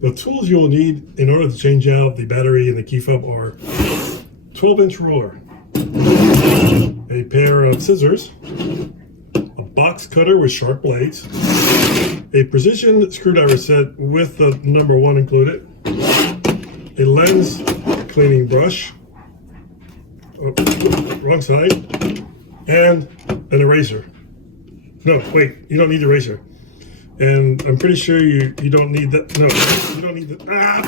The tools you'll need in order to change out the battery and the key fob are 12-inch ruler, a pair of scissors, a box cutter with sharp blades, a precision screwdriver set with the number 1 included, a lens cleaning brush, wrong side, and an eraser. No, wait, you don't need the eraser. And I'm pretty sure you don't need that. No, you don't need that.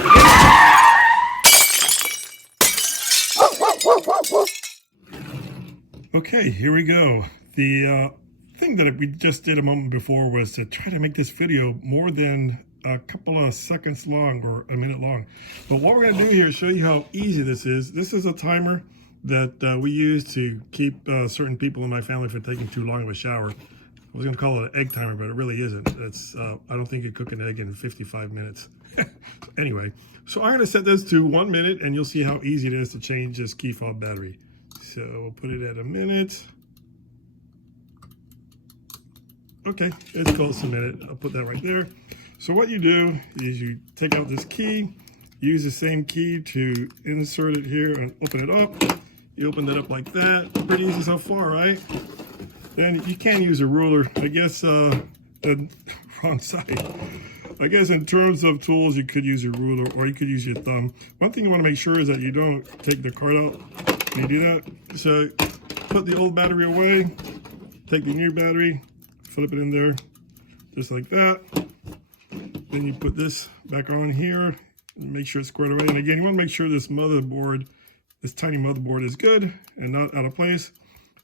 Okay, here we go. The thing that we just did a moment before was to try to make this video more than a couple of seconds long or a minute long. But what we're going to do here is show you how easy this is. This is a timer that we use to keep certain people in my family from taking too long of a shower. I was going to call it an egg timer, but it really isn't. It's I don't think you cook an egg in 55 minutes. Anyway, so I'm going to set this to 1 minute, and you'll see how easy it is to change this key fob battery. So we'll put it at a minute. Okay, it's close to a minute. I'll put that right there. So what you do is you take out this key, use the same key to insert it here and open it up. You open it up like that. Pretty easy so far, right? Then you can use a ruler. I guess the wrong side. I guess in terms of tools, you could use your ruler or you could use your thumb. One thing you want to make sure is that you don't take the card out when you do that. So put the old battery away, take the new battery, flip it in there just like that. Then you put this back on here and make sure it's squared away. And again, you want to make sure this motherboard, this tiny motherboard is good and not out of place.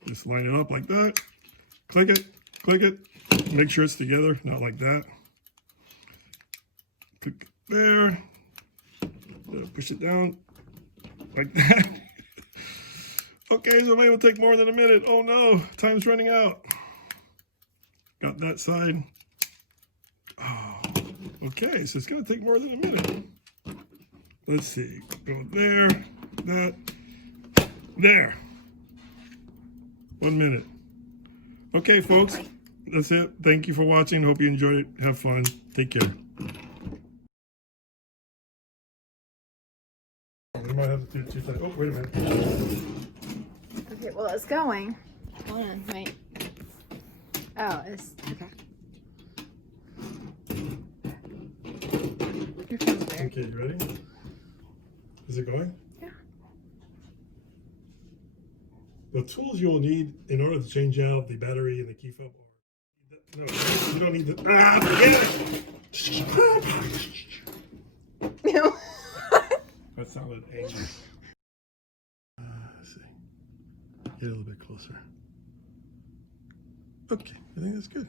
Just line it up like that. Click it, make sure it's together, not like that. Click there, push it down like that. Okay, so maybe it'll take more than a minute. Oh no, time's running out. Got that side. Oh, okay, so it's gonna take more than a minute. Let's see, go there, that, there. 1 minute. Okay, folks, that's it. Thank you for watching. Hope you enjoyed it. Have fun. Take care. We might have to do it 2 times. Oh, wait a minute. Okay, well, it's going. Hold on, wait. Oh, it's okay. Your phone's there. Okay, you ready? Is it going? Yeah. The tools you will need in order to change out the battery and the key fob are... No, you don't need the... That sounded angry. Let's see. Get a little bit closer. Okay, I think that's good.